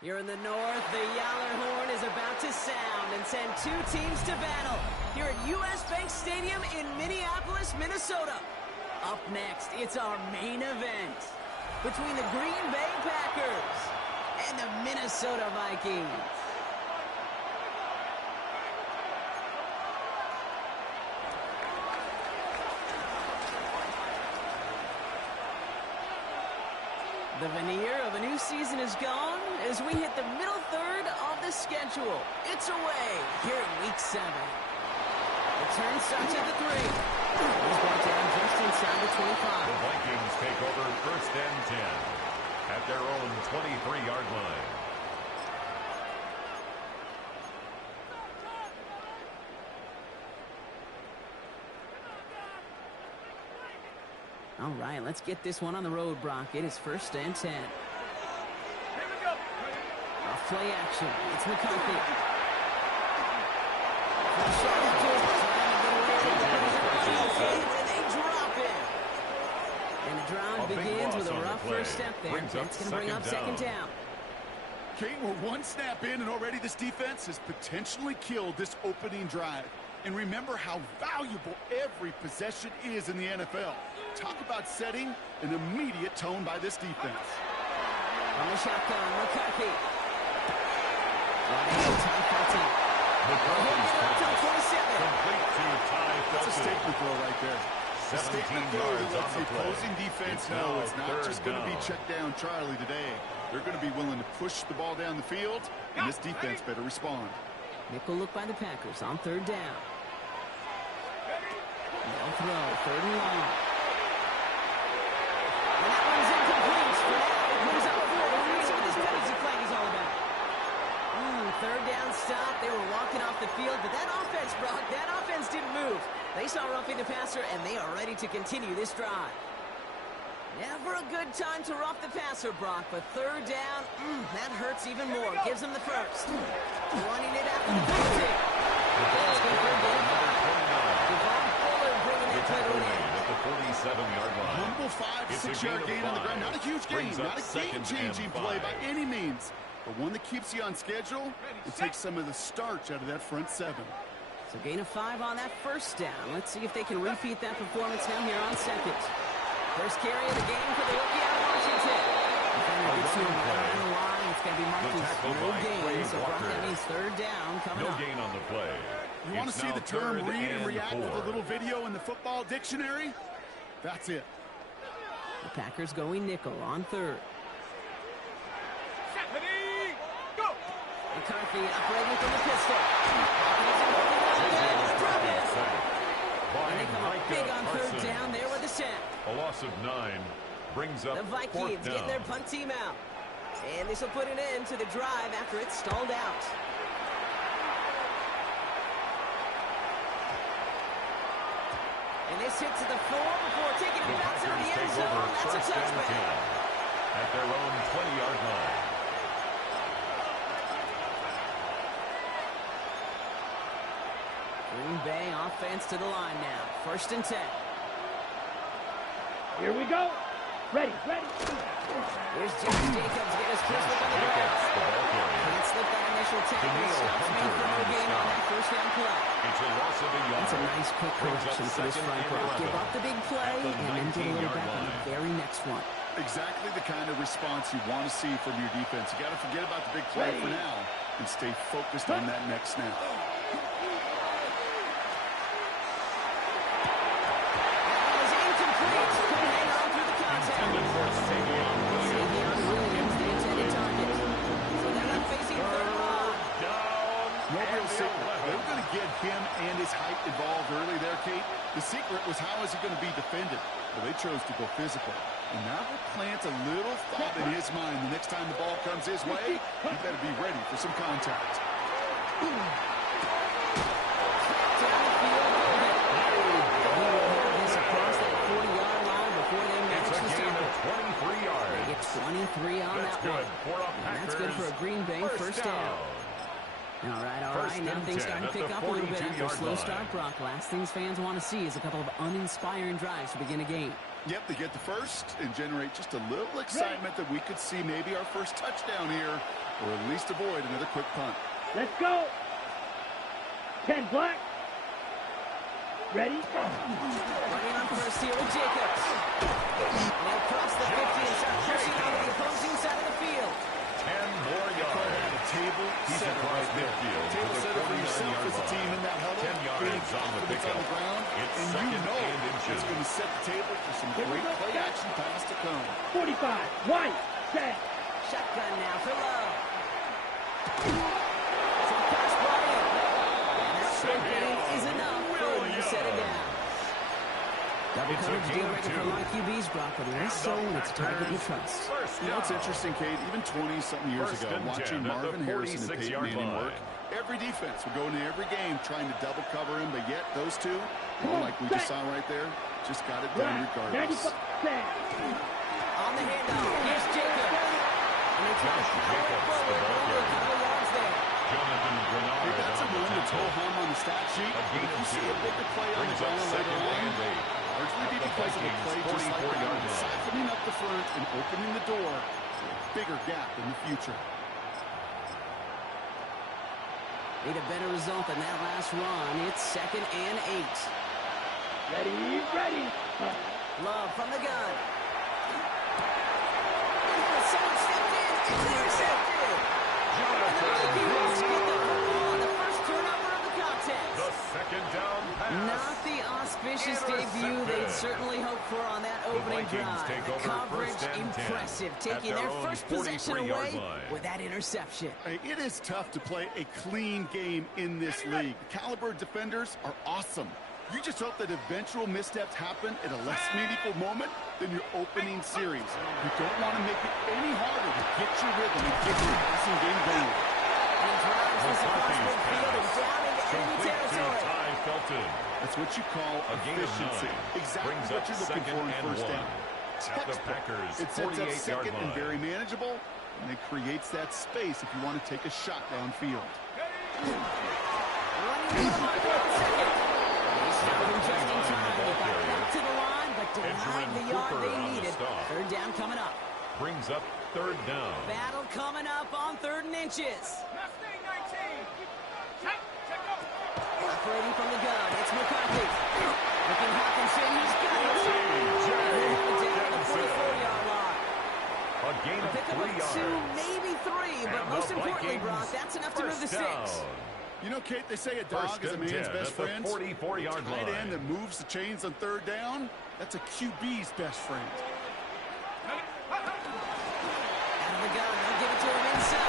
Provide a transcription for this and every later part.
Here in the north, the Yowler horn is about to sound and send two teams to battle here at US Bank Stadium in Minneapolis, Minnesota. Up next, it's our main event between the Green Bay Packers and the Minnesota Vikings. The veneer of a new season is gone as we hit the middle third of the schedule. It's away here in Week 7. The turn starts at the 3. He's brought down just inside the 25. The Vikings take over 1st and 10 at their own 23-yard line. All right, let's get this one on the road, Brock. It is 1st and 10. Here we go. Off play action. It's McCarthy. And they drop it. And the drive begins with a rough first step there. That's going to bring up second down. Kane, we're one snap in, and already this defense has potentially killed this opening drive. And remember how valuable every possession is in the NFL. Talk about setting an immediate tone by this defense. On the shotgun, McCarthy. Right in, Ty Felton. McCarthy's Up to the pass 27. complete to Ty That's a Felton. statement throw right there. A 17 statement throw yards that lets on the the play. opposing defense It's know now it's not 3rd just going to be down. check down Charlie today. They're going to be willing to push the ball down the field, and this defense better respond. Nickel look by the Packers on 3rd down. No throw, 3rd and long. And that one's incomplete. For now, it moves up 4. Let's see what this penalty flag is all about. 3rd down stop. They were walking off the field, but that offense, Brock, that offense didn't move. They saw roughing the passer, and they are ready to continue this drive. Never a good time to rough the passer, Brock, but 3rd down, that hurts even more. Gives them the first. Running it after the penalty. That's good for a game. Devon Fuller bringing that play to an end. At the 47-yard line. Humble 5 to It's a 6 yard gain of gain on the 5. ground. Not a huge gain, Brings up not a 2nd and game-changing play 5. by any means, but one that keeps you on schedule and takes some of the starch out of that front 7. So gain of 5 on that first down. Let's see if they can repeat that performance now here on 2nd. First carry of the game for the rookie out of Washington. Defender gets to him right on the line. It's going to be marked as no gain. So Brock, that means 3rd down coming No up. gain on the play. You want to It's see now the term 3rd read and react 4. with a little video in the football dictionary? That's it. The Packers going nickel on 3rd. Ready, go. McCarthy operating from the pistol. And they come up big on 3rd down there with the sack. A loss of 9 brings up The 4th Vikings down. getting their punt team out. And this will put an end to the drive after it's stalled out. And this hits the 4 before taking The a bounce into the Packers end take over zone. That's a 1st and 10 touchback. at their own 20-yard line. Green Bay offense to the line now. 1st and 10. Here we go. Ready. Here's Josh Jacobs. Get his first look on the ground. Jacobs, the ball carrier. Can't slip that initial tackle. Daniil Stops me Hunter for no on the gain on stop. that 1st down play. It's a loss of a yard. That's a nice quick Brings up correction for this 2nd front and row. 11 Give up the big play at the and then get a little 19-yard back on the line. very next one. Exactly the kind of response you want to see from your defense. You got to forget about the big play for now and stay focused on that next snap. That was incomplete. Couldn't hang on through the contact. Intended for Savion Williams. Savion Williams, the intended target. So they're not facing 3rd and long. Down. No and real the secret. They 11. were going to get him and his height involved early there, Kate. The secret was how is he going to be defended? Well, they chose to go physical. And that will plant a little thought in his mind. The next time the ball comes his way, he better be ready for some contact. Down the field. He will have this across that 40-yard line before they It's manage a to gain stop of it. 23 yards. They get 23 on That's that good one. for a And Packers. that's good for a Green Bay first down. All right. First Now and things 10 starting to at pick the up a little bit after a 42-yard slow line. start, Brock. Last things fans want to see is a couple of uninspiring drives to begin a game. Yep, they get the first and generate just a little excitement that we could see maybe our first touchdown here, or at least avoid another quick punt. Let's go. 10 black. Ready? Running on first here with Jacobs. And they'll cross the 50 and start pushing onto the opposing side of the field. 10 more yards. The table He's setter across right there. midfield to Table the setter for yourself 49-yard as a team in that huddle. 10 yards Getting on the confidence pickup. on the ground, It's and you second know and inches. it's going to set the table for some Here we great go. play action pass to come. 45. White. Set. Shotgun now for Love. Some pass brought in. And that short gain is enough for him to set it down. Double It's a coverage deal gain breaker two. for my QB's, Brock, but less so when it's a target you trust. First You know, it's down. interesting, Kate, even 20-something years First ago, and watching 10 at the Marvin Harrison and Peyton 46-yard Manning line. work, every defense would go into every game trying to double cover him, but yet those two, Come on, like we just saw right there, just got it done Black. regardless. 95. Set. On the handoff, here's Jacobs. And they try to power it Jacobs, forward the ball over a couple of yards there. Jonathan Grenard Hey, that's a on the one to tackle. toe home on the stat sheet. A gain If you of see two. a bigger play on the Brings up ground later second on, and 8. largely be At the because of a Vikings' play just like 44-yard that, line. siphoning up the front and opening the door for a bigger gap in the future. Need a better result than that last run. It's second and 8. Ready. Ready. Love from the gun. And someone stepped in. It's intercepted. And the Vikings get the football on the first turnover of the contest. The second down pass. Not the auspicious debut they'd certainly hoped for on that opening Vikings drive. take The over coverage first and 10 impressive, at taking their their own first possession 43-yard away line. with that interception. Hey, it is tough to play a clean game in this league. The caliber of defenders are awesome. You just hope that eventual missteps happen at a less meaningful moment than your opening series. You don't want to make it any harder to get your rhythm and get your passing game going. And he drives this across McCarthy's midfield and pass. down into enemy Complete to territory. Ty Felton. That's what you call A gain of efficiency. 9. Exactly Brings what up you're looking second for in and first 1. down. At the Textbook. Packers' It sets up 48-yard second and line. very manageable, and it creates that space if you want to take a shot downfield. Running to the line for the second. They stopped him just in time. They got back to the line, but denied Benjamin the yard Cooper they on the needed. stop. Third down coming up. Brings up third down. Battle coming up on 3rd and inches. Mustang 19. Check. Check up. Operating from the gun, it's McCarthy. Looking Hawkinson, he's got it. Down to the 44-yard line. A gain A of pickup 3 of yards. 2, maybe 3, but And most the importantly, Brock, Vikings that's enough to move the first sticks. down. You know, Kate, they say a dog First is a and man's 10 best at the friend. 44-yard Tight line. end that moves the chains on third down, that's a QB's best friend. Out of the gun, they'll give it to him inside.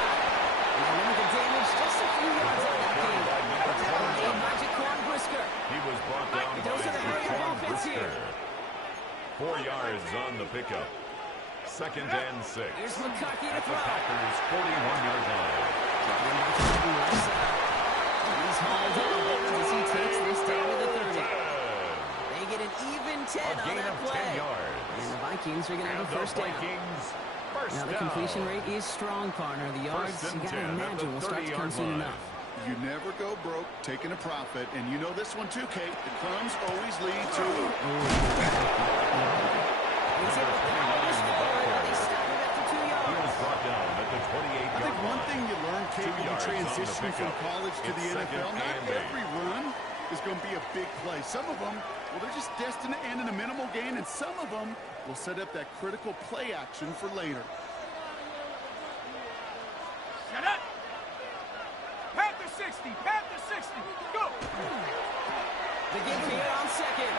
And they limit the damage just a few yards on that game. By number Tackle 21. made by Jaquan Brisker. He was brought down Those by are the hurry-up Jaquan offense Brisker. here. 4 yards on the pickup. Second and 6. Here's McCarthy to At the throw. Packers' 41-yard line. He's hauled on as he takes this down to the 30. They get an even 10 A on gain that of play. 10 yards. And the Vikings are going to And have a the first down. Vikings first Now, the down. completion rate is strong, partner. The yards, First you and got to 10 at the imagine, will start to come 30-yard soon line. enough. You never go broke taking a profit, and you know this one too, Kate. The crumbs always lead to... He's able to power this forward, and they stop him after 2 He yards. was brought down at the I 28-yard think one line. thing you learn, Kate, 2 when you yards on the transition from pickup. college to It's the second NFL, not and 8. every run is going to be a big play. Some of them, well, they're just destined to end in a minimal gain, and some of them will set up that critical play action for later. Shut up. Panther 60. Panther 60. Go. The give here on second.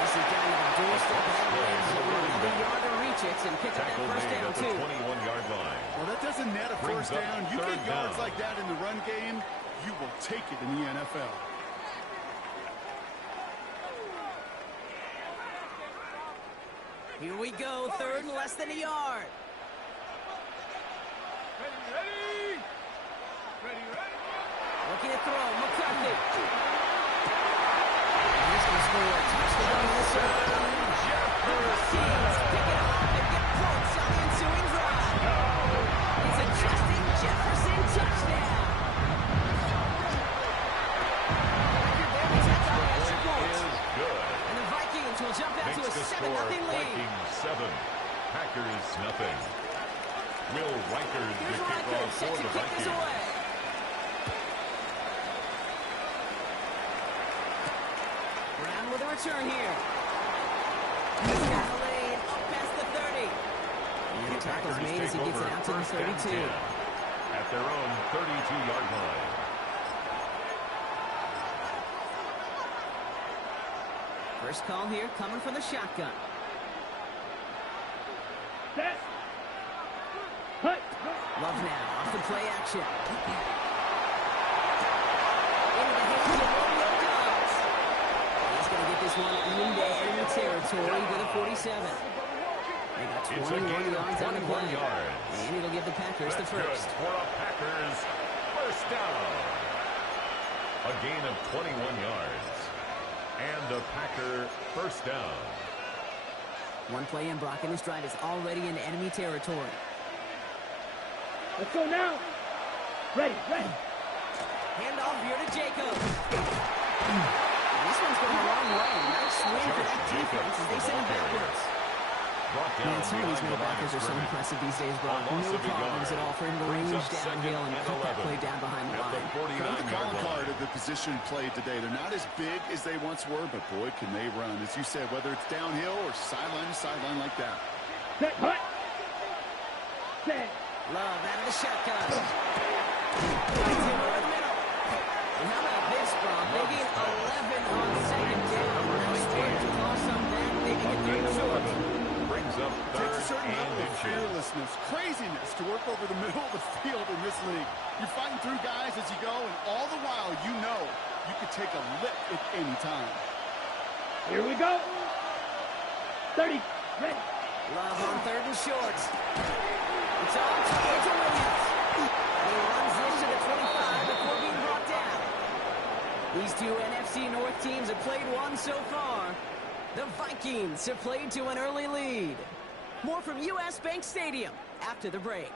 This is down to the doorstep of that red zone. Another yard to reach it and pick up that Tackle first made down, at the too. 21-yard line. Well, that doesn't net a Brings first up down. You third get yards down. like that in the run game, you will take it in the NFL. Here we go, 3rd and less than a yard. Ready. Ready. Looking to throw, McCarthy. And he's going to score a touchdown this one. The Vikings pick it up and get points on the ensuing drive. It's a Justin Jefferson touchdown. Record there, it's at the extra point. Is good. And the Vikings will jump out to Reichard Here's to kick Reichard off set for to the kick this Vikings. away. Brown with a return here. He's got the lane up past the 30. And the tackle's Packers made as he take gets it over out to the first and 32. 10 at their own 32-yard line. First call here coming from the shotgun. Set. Hut. Love now off the play action. Into the hands of Romeo Doubs. He's going to get this one into enemy territory with a 47. They got It's a 21 gain of yards on the 21 play. yards. And it'll give the Packers the That's good first. for a Packers first down. A gain of 21 yards. And a Packer first down. One play in, Brock, and this drive is already in enemy territory. Let's go now. Ready, ready. Hand off here to Jacobs. This one's going the wrong way. Nice swing for that defense as they send it backwards. Brought down Man, some of these behind the line linebackers of are so scrimmage. impressive these days, Brock. A loss No of a problems yard. at all for him to Brings range up second downhill and and cut that 11 play down behind the at line. the 49-yard Kind of the calling card line. of the position played today. They're not as big as they once were, but boy, can they run. As you said, whether it's downhill or sideline to sideline like that. Set, hut. Set. Love out of the shotgun. Right to the middle. And how about this, Brock? They gain 11 on second down. Nice work to toss on that. They can get Gain through of it. 11 brings up Takes a third certain and level of inches. fearlessness, craziness to work over the middle of the field in this league. You're fighting through guys as you go, and all the while you know you could take a lick at any time. Here we go. 30. Ready. Love on third and shorts. It's on to Williams. He runs this to the 25 before being brought down. These two NFC North teams have played one so far. The Vikings have played to an early lead. More from U.S. Bank Stadium after the break.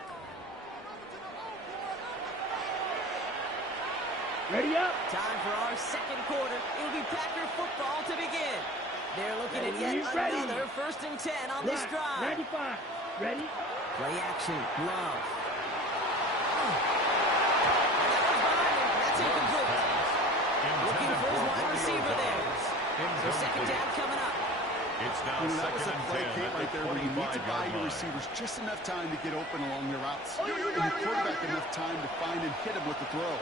Ready up. Time for our second quarter. It'll be Packer football to begin. They're looking at yet Ready. another 1st and 10 on this Right. drive. 95. Ready. Play action. Love. And that one's behind him. That's incomplete. Looking for his wide receiver there. So second down coming up. It's now You know, that was second a and play 10 Kate at right the there where you need to buy 45-yard your line. receivers just enough time to get open along their routes. And your quarterback enough time to find and hit him with the throw.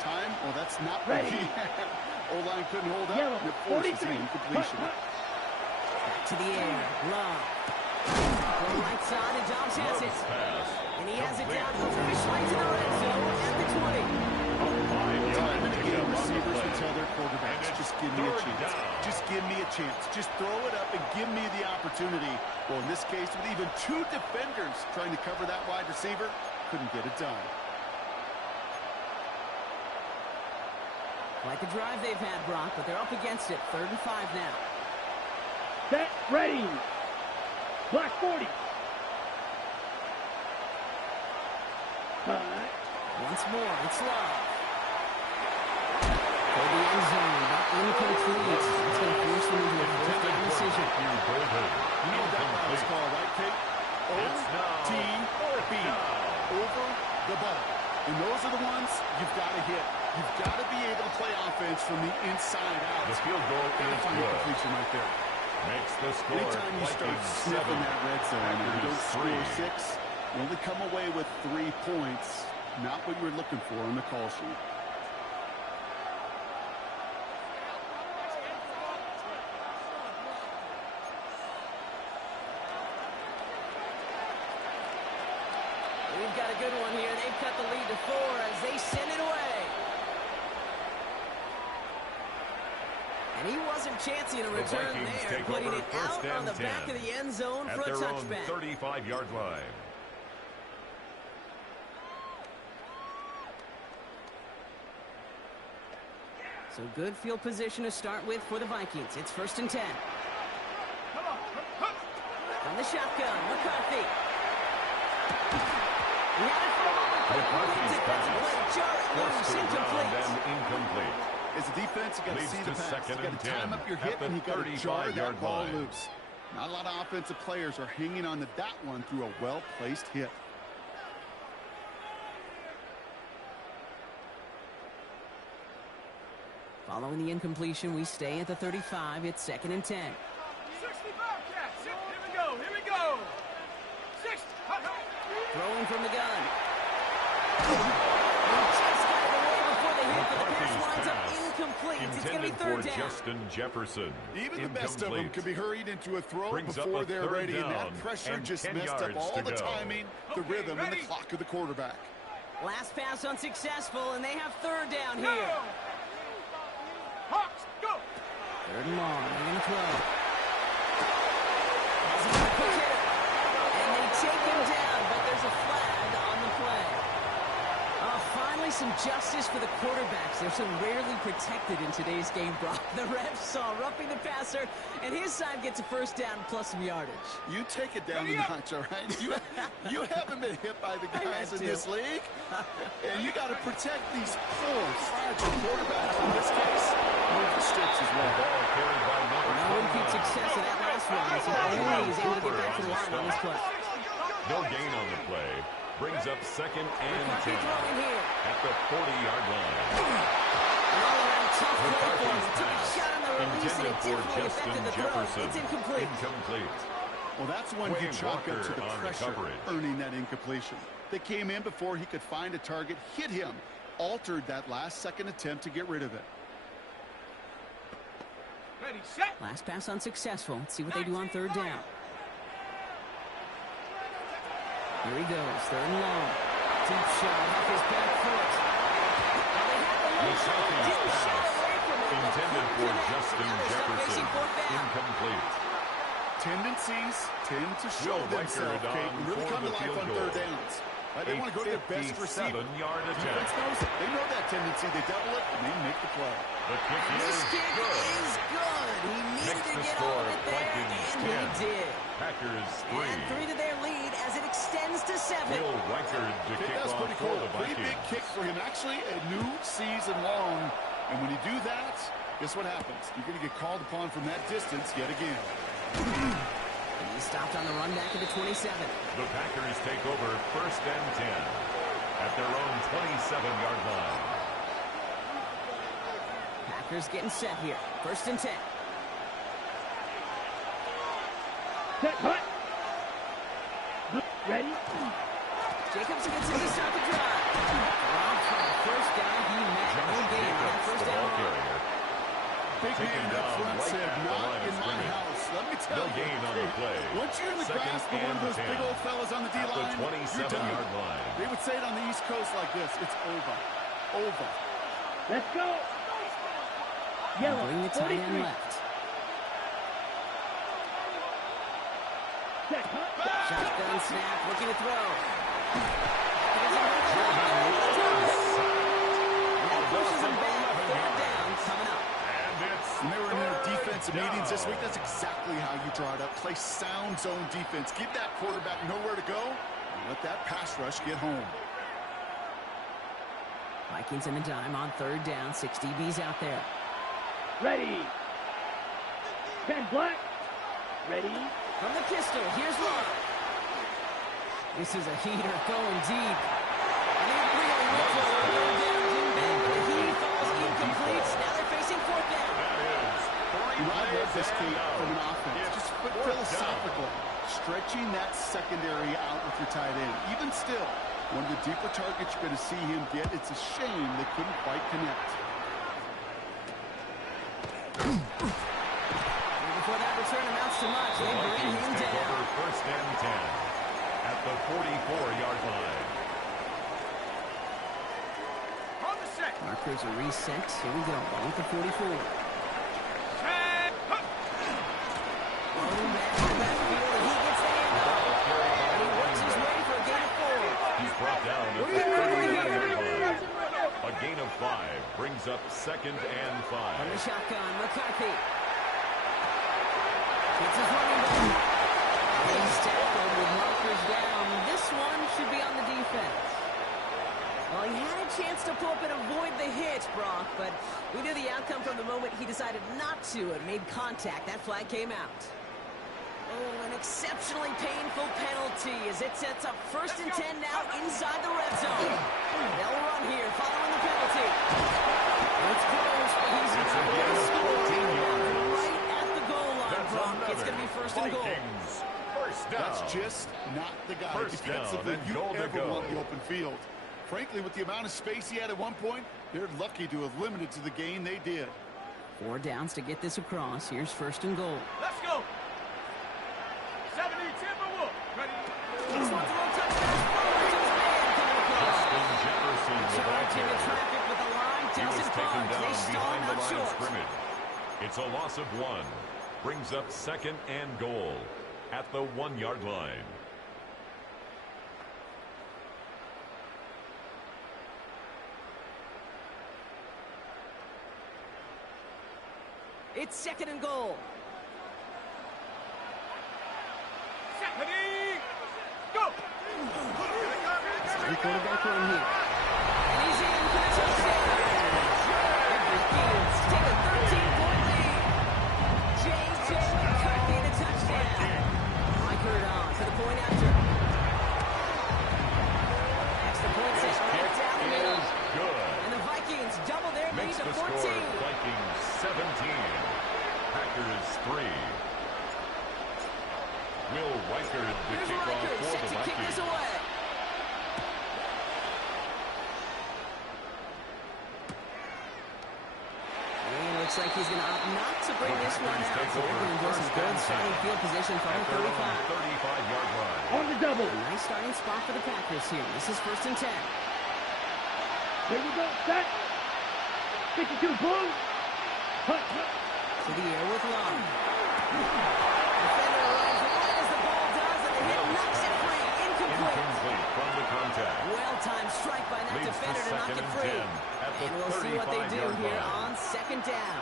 Time? Well, that's not what Ready. he had. O-line couldn't hold up. Yellow. And it forces 43. an incompletion. Hut, hut. To the air. Love. Go right side, and Dobbs has it. Pass. And he has it down officially to the red zone at the 20. Time and again, pickup on the receivers play. will tell their quarterbacks, And it's just give me a third chance. down. Just give me a chance. Just throw it up and give me the opportunity. Well, in this case, with even two defenders trying to cover that wide receiver, couldn't get it done. Like the drive they've had, Brock, but they're up against it. 3rd and 5 now. Set. Ready. Black 40. Hut. Once more, it's Love. For the end zone, but incomplete. It's going to force them into a 4th down decision. You know what that route is called, right, Kate? It's now O-T-B. Over the ball. And those are the ones you've got to hit. You've got to be able to play offense from the inside out. The field goal Gotta is find a good. completion right there. Makes the score Anytime you start Vikings sniffing 7. that red zone and you don't Packers score 3. 6, you only come away with 3 points. Not what you were looking for on the call sheet. We've got a good one here. They've cut the lead to 4 as they send it away. And he wasn't chancing a The return Vikings there, take putting over it first out and on the 10 back of the end zone at for a their own touchback. 35-yard line. So good field position to start with for the Vikings. It's 1st and 10. From the shotgun, McCarthy. He had it for a moment, but McCarthy's defensive pass. play, jarring Forced loose, around incomplete. and incomplete. As a defense, you got to Leads see to the pass. second You got and to time 10 up your at hit, the and you got to jar 35-yard that ball line. loose. Not a lot of offensive players are hanging on to that one through a well-placed hit. Following the incompletion, we stay at the 35. It's 2nd and 10. 60 Bobcats. Here we go. Here we go. 60. Throwing from the gun. He just got it away before the hit, but the pass winds up incomplete. It's going to be 3rd down. Justin Jefferson. Even the best of them could be hurried into a throw Brings before up a they're 3rd ready, and down that pressure just 10 messed up yards all to the go. timing, the rhythm, and the clock of the quarterback. Last pass unsuccessful, and they have 3rd down here. Hawks, go. 3rd and long. They're going to throw. Has a quick hitter. And they take him down, but there's a flag on the play. Finally some justice for the quarterbacks. They're so rarely protected in today's game, Brock. The refs saw roughing the passer, and his side gets a 1st down plus some yardage. You take it down a notch, all right? You haven't been hit by the guys in this league, and you got to protect these poor, fragile quarterbacks. In this case, move the sticks as well. Ball carried by number No repeat success in that last run, as he is able to get back to the line on this play. No gain on the play. Brings up 2nd and 10 at the 40-yard line. An all-around tough play for him. He took a pass shot on the release, and it intended for definitely Justin affected the throw. Jefferson. It's incomplete. Incomplete. Well, that's when you Wayne chalk Walker up to the on the pressure, coverage. earning that incompletion. They came in before he could find a target, hit him, altered that last-second attempt to get rid of it. Ready, set. Last pass unsuccessful. Let's see what they do on 3rd down. Here he goes, 3rd and long. Deep shot off his back foot. Didn't shot away from it. Intended for Justin Now they're stuck Jefferson. facing 4th down. Incomplete. Tendencies tend to show Will themselves, Reichard Kate, on and really for come to the life field on goal. 3rd downs. They want to go to their best receiver. 57-yard Defense attempt. knows it. They know that tendency. They double it, and they make the play. The kick This is kick good. is good. He needed Makes to the get score all of it there, Vikings and 10. he did. Packers And 3 to their lead as it extends to 7. Will Reichard to Okay, kick that's off pretty for cool. the Pretty Vikings. big kick for him. Actually, a new season long. And when you do that, guess what happens? You're going to get called upon from that distance yet again. He stopped on the run back at the 27. The Packers take over 1st and 10 at their own 27-yard line. Packers getting set here. 1st and 10. Set, hut. Ready? Jacobs gets it to start the drive. Rob for the 1st down he met. No gain on that Jacobs, 1st the down ball run. carrier. Big Taken man up down front right said, at the not line of in my scrimmage. house. Let me tell No you. gain on the play. Once you're in the 2nd grasp of one of and those 10 big old fellas on the at the D-line, you're done. 27-yard line. They would say it on the East Coast like this. It's over. Over. Let's go. Yellow. Bring the tight 43. end left. Set, hut. Shotgun snap, looking to throw. That pushes him back. 3rd down coming up. And it's When they were in their defensive down. meetings this week, that's exactly how you draw it up. Play sound zone defense. Give that quarterback nowhere to go, and let that pass rush get home. Vikings in the dime on 3rd down. 6 DBs out there. Ready. 10 black. Ready. From the pistol, here's Love. This is a heater going deep. And he really looks for a 3rd down. Didn't bang, but he falls incomplete. Now they're facing 4th down. That is You know, I love this, and Kate, from an out. offense. It's Just fourth philosophical. Stretching that secondary out with your tight end. Even still, one of the deeper targets you're going to see him get. It's a shame they couldn't quite connect. Before that return amounts to much, they bring Vikings him take down. over 1st and 10 at the 44-yard line. On the set. Markers are reset. Here we go. Ball at the 44. Set, hut. Rolling back to the backfield, and he gets the handoff. And he works his way for a gain of 4. He's brought down at the 39-yard line. A gain of 5 brings up 2nd and From the 5. shotgun, McCarthy. Gets his running back. He's tackled with markers down. This one should be on the defense. Well, he had a chance to pull up and avoid the hit, Brock, but we knew the outcome from the moment he decided not to and made contact. That flag came out. Oh, an exceptionally painful penalty as it sets up 1st and 10 now inside the red zone. They'll run here following the penalty. It's close, but he's just not the guy First defensively down and you goal to ever go. want the open field. Frankly, with the amount of space he had at one point, they're lucky to have limited to the gain they did. 4 downs to get this across. Here's first and goal. Let's go. 70 Timberwolves. Ready? This one's a little touchdown. Forward to his man coming across. Justin Jefferson with that Charging the carry. traffic with the line. He Tells was his taken guards. They down stall behind him the out line of short. scrimmage. It's a loss of 1. Brings up second and goal at the 1-yard line. It's second and goal. Ready? Go. The quarterback run here. And he's in for the touchdown. Everett Fields take a 13-point lead. J.J. McCarthy, the touchdown. Mike Hurd on for the point after. Extra point set right down the middle. Is good. And the Vikings double their lead Makes to the 14. score Vikings 17. Packers 3. Will Reichard the Here's kickoff Reichard for set the to kick this Vikings. away. And it looks like he's going to opt not to bring this one out. Take So they're over going to enjoy some first good and starting 10 field position from At the their own 35. 35-yard line. On the double. A nice starting spot for the Packers here. This is first and 10. Here we go. Set. 52 blue. Hut. To the air with Long. Defender arrives right as the ball does, and the hit knocks it free. Incomplete. Incomplete from the contact. Well-timed strike by that Leads to defender to knock second it and free. 10 at the And we'll see what they do 35-yard here line. on second down.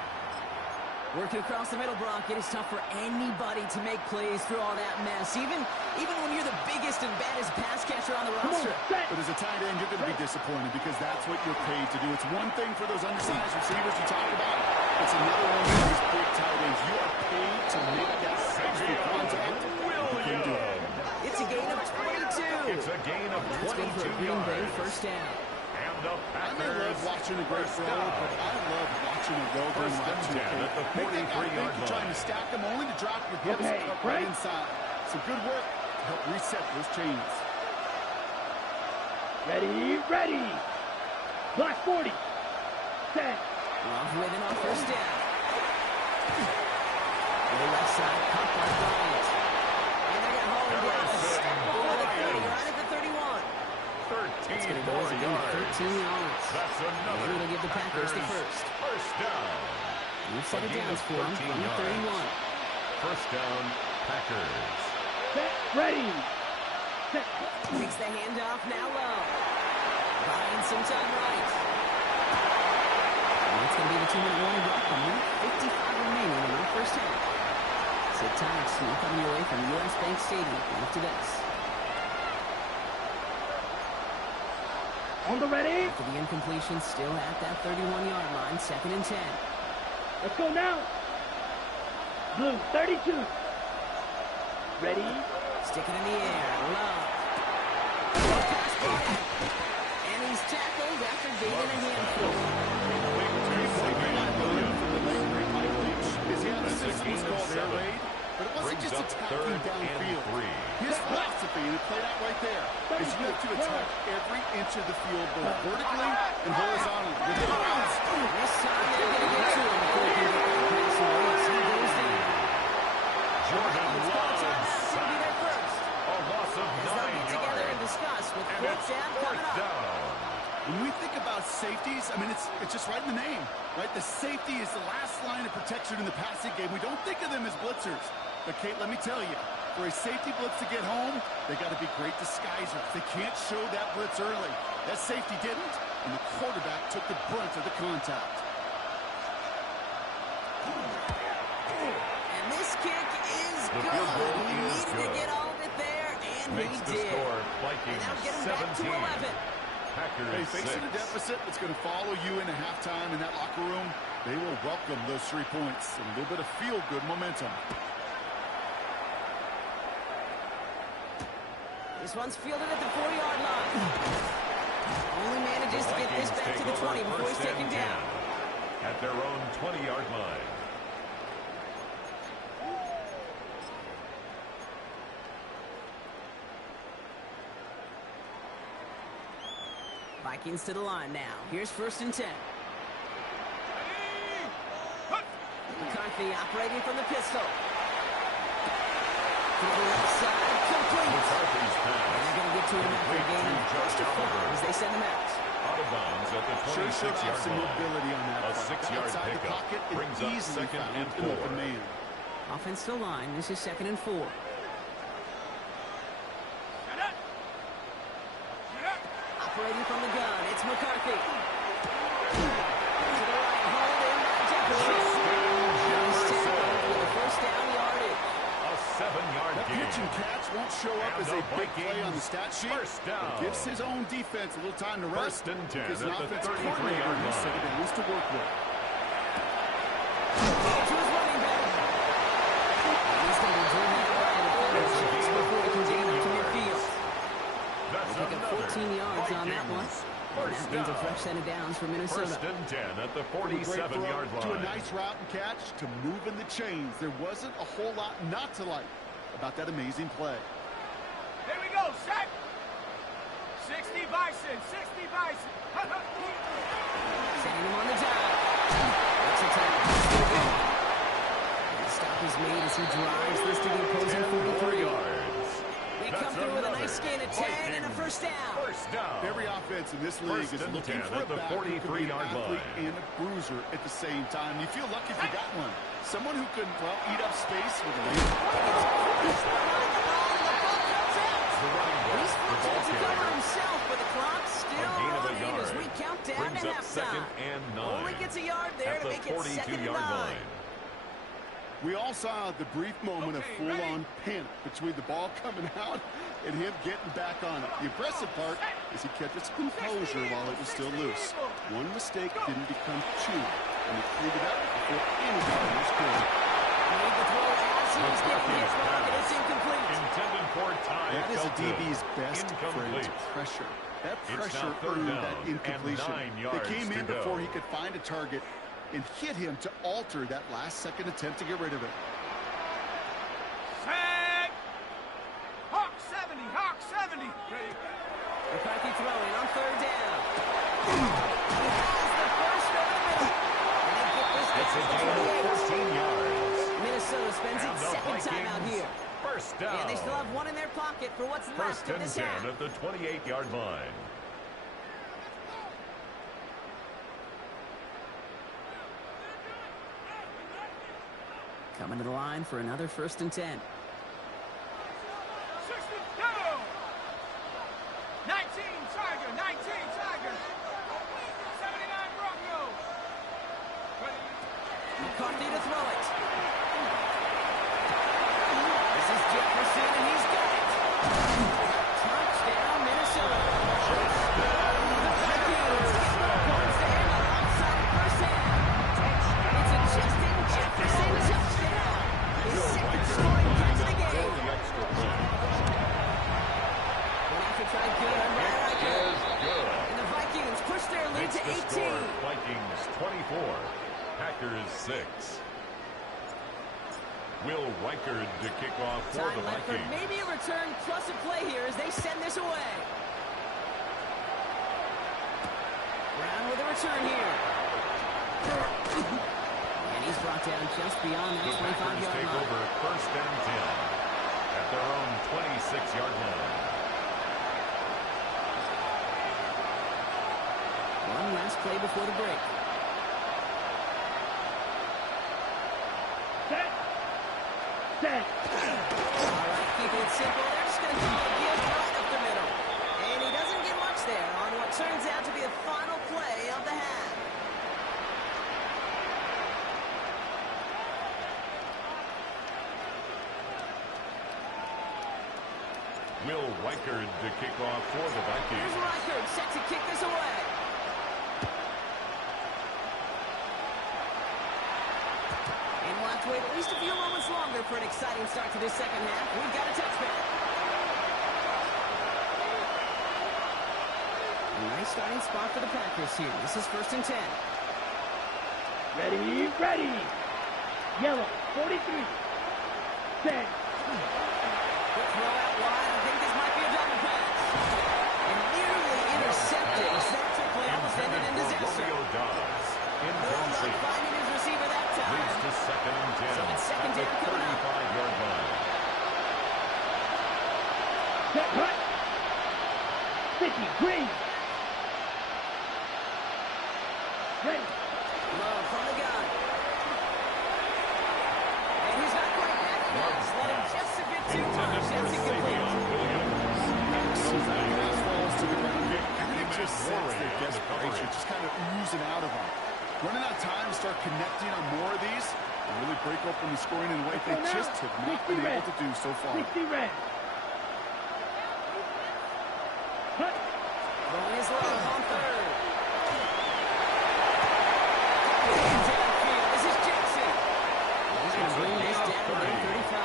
Working across the middle, Brock. It is tough for anybody to make plays through all that mess, even when you're the biggest and baddest pass catcher on the Come on. roster. Set. But as a tight end, you're going to be disappointed because that's what you're paid to do. It's one thing for those undersized receivers you talk about. It's another one for these big tight ends. You are paid to make that sexy contact. You can do it. It's a gain of 22. It's a gain of Let's go for a 22 Green Bay yards. first down. And the I may Packers love watching a great first throw, down. but I love watching a well-done First route and to 10 at the Make that guy 43-yard think you're trying to line. stack them only to drop your hips Okay, up right right. inside. Some good work to help reset those chains. Ready. Ready. Block 40. Set. Love with it on first down. To the left side, caught by Bryant. And they're going to haul him down a step before the 30, right at the 31. 13 It's going to go more as a gain of yards. 13 yards. That's another Maybe it'll give the Packers the first. First down. New set of A gain downs of for him 13 from the yards. 31. First down, Packers. Set. Ready. Set. Takes the handoff now low. Buying some time right. And it's going to be the 2-minute warning block. A minute 55 remaining in the first half. Sit tight. Sneak coming your way from U.S. Bank Stadium after this. On the ready. After the incompletion, still at that 31-yard line. Second and 10. Let's go now. Blue 32. Ready. Stick it in the air. Love. Pass Bryant. And he's tackled after gaining a handful. Is he on the That's a system gain was of called air 7. raid? But it wasn't Brings just up attacking third and downfield. 3. His philosophy, and it played out right there, is you have to attack every inch of the field, both vertically and horizontally. With the routes. This time they're going to get to him before he can get that pass away. So he goes down. Jordan It's ball Love time. That's going to be their first. A loss of As they'll 9 get together and yards. discuss with And fourth it's down fourth coming up. down. When we think about safeties, I mean, it's just right in the name, right? The safety is the last line of protection in the passing game. We don't think of them as blitzers. But, Kate, let me tell you, for a safety blitz to get home, they got to be great disguisers. They can't show that blitz early. That safety didn't, and the quarterback took the brunt of the contact. And this kick is The good. field goal He is needed to good. get all of it there, and Makes he the did. score And Vikings that'll get him back to 17. 11. Packers Hey, facing 6. a deficit that's going to follow you into halftime in that locker room, they will welcome those 3 points and a little bit of feel-good momentum. This one's fielded at the 40-yard line. Only manages to get this Vikings back to take the 20 over before he's first taken and down. 10 at their own 20-yard line. Vikings to the line now. Here's 1st and 10. McCarthy operating from the pistol. To the left side, complete. McCarthy's pass. They're going to get to him after a gain of first to 5 as they send him out. Out of bounds at the Sure showed 26-yard off some line. mobility on that A play. 6-yard Outside the pickup pocket and brings up easily 2nd found and an 4. open man. Offensive line, this is 2nd and 4. Operating from the gun, it's McCarthy. To the right, hold in by Jefferson. He's tackled with a 1st down yardage. A 7-yard That gain. pitch and catch won't show up And as the a big play on the Vikings stat sheet. first down. It gives his own defense a little time to rest. 1st and 10 Gives an at the offensive 33-yard coordinator a line. set of downs to work with. To his running back. He's going to be driven out by the defender just before he can get him to midfield. That's They pick up another 14 yards on that one. Vikings And first that means a down. fresh set of downs for Minnesota. 1st and 10 at the From a great throw 47-yard to a line. nice route and catch to moving the chains. There wasn't a whole lot not to like about that amazing play. Here we go, set. 60 Bison, 60 Bison. Setting him on the dive. That's a tackle. Still good. And the stop is made as he drives this to the opposing 43. yards. They That's come through with a another nice gain of 10 and a Vikings 1st down. First down. Every offense in this league 1st is and looking 10 for a at the back who can be an 43-yard athlete line. and a bruiser at the same time. You feel lucky if you got one. Someone who can eat up space with a He's running the ball and the ball comes out. The running back, He's the fortunate ball to cover carrier. himself, but the clock A still gain of a running as yard. we count down Brings to up 2nd halftime. and 9. Only gets a yard there at to the make it 2nd and 9. 42-yard line. We all saw the brief moment of full-on panic between the ball coming out and him getting back on it. The impressive part is he kept his composure while it was still loose. One mistake didn't become two, and he cleaned it up before anybody was clear. Made the throw as he was getting his mark, and it's incomplete. Intended for Ty That is a Felton. DB's best friend, Incomplete. pressure. That It's pressure now 3rd earned down that and incompletion. 9 yards They came to in before go. he could find a target and hit him to alter that last-second attempt to get rid of it. Set. Hawk 70, Hawk 70. McCarthy throwing on 3rd down. He has the first over the middle. And they get this It's a down gain to of 28. 14 yards. Minnesota spends And its the 2nd time out Vikings here. First down. And they still have one in their pocket for what's 1st left of and this 10 half. at the 28-yard line. Coming to the line for another 1st and 10. 60, go. 19, Tiger, 19, Tiger. 79, Bronco. McCarthy to throw it. This is Jefferson, and he's got it. Touchdown, Minnesota. The Vikings get the points to end an onside 1st half. It's a Justin Jefferson touchdown. His 2nd scoring catch of the For game. the extra point. They have to try good on Matt Eicher. Is good. And the Vikings push their lead Makes to the 18. score Vikings 24, Packers 6. Will Reichard to kick off for Time the left for Vikings. maybe a return plus a play here as they send this away. Brown with a return here. And he's brought down just beyond The that Packers 25-yard take line. over 1st and 10 at their own 26-yard line. One last play before the break. Set. Set. All right, keeping it simple. They're just going to give right up the middle. And he doesn't get much there on what turns out to be the final play of the half. Will Reichard to kick off for the Vikings. Here's Reichard set to kick this away. And we'll have to wait at least a few moments longer for an exciting start to this 2nd half. We've got a touchback. A nice starting spot for the Packers here. This is 1st and 10. Ready, ready. Yellow, 43. Set. Quick throw out wide. I think this might be a double pass. And nearly intercepted. That trick play almost ended in disaster. Romeo Dobbs. No luck Incomplete. finding his receiver that time. Leads to second and 10 So it's second at the down coming up. 35-yard line. Set, cut. 50, green. Ready. Love from the gun. And he's not quite that close. Let him just a bit too Intended much. for That's incomplete. Savion Williams. As that pass falls to the ground, you can just sense Warren their on the desperation coverage. just kind of oozing out of them. Running out of time to start connecting on more of these and really break open the scoring in a way they just have not been able to do so far. 60 red. Cut. Going his love on third. Downfield. This is Jackson. He's going to bring this down to their 35.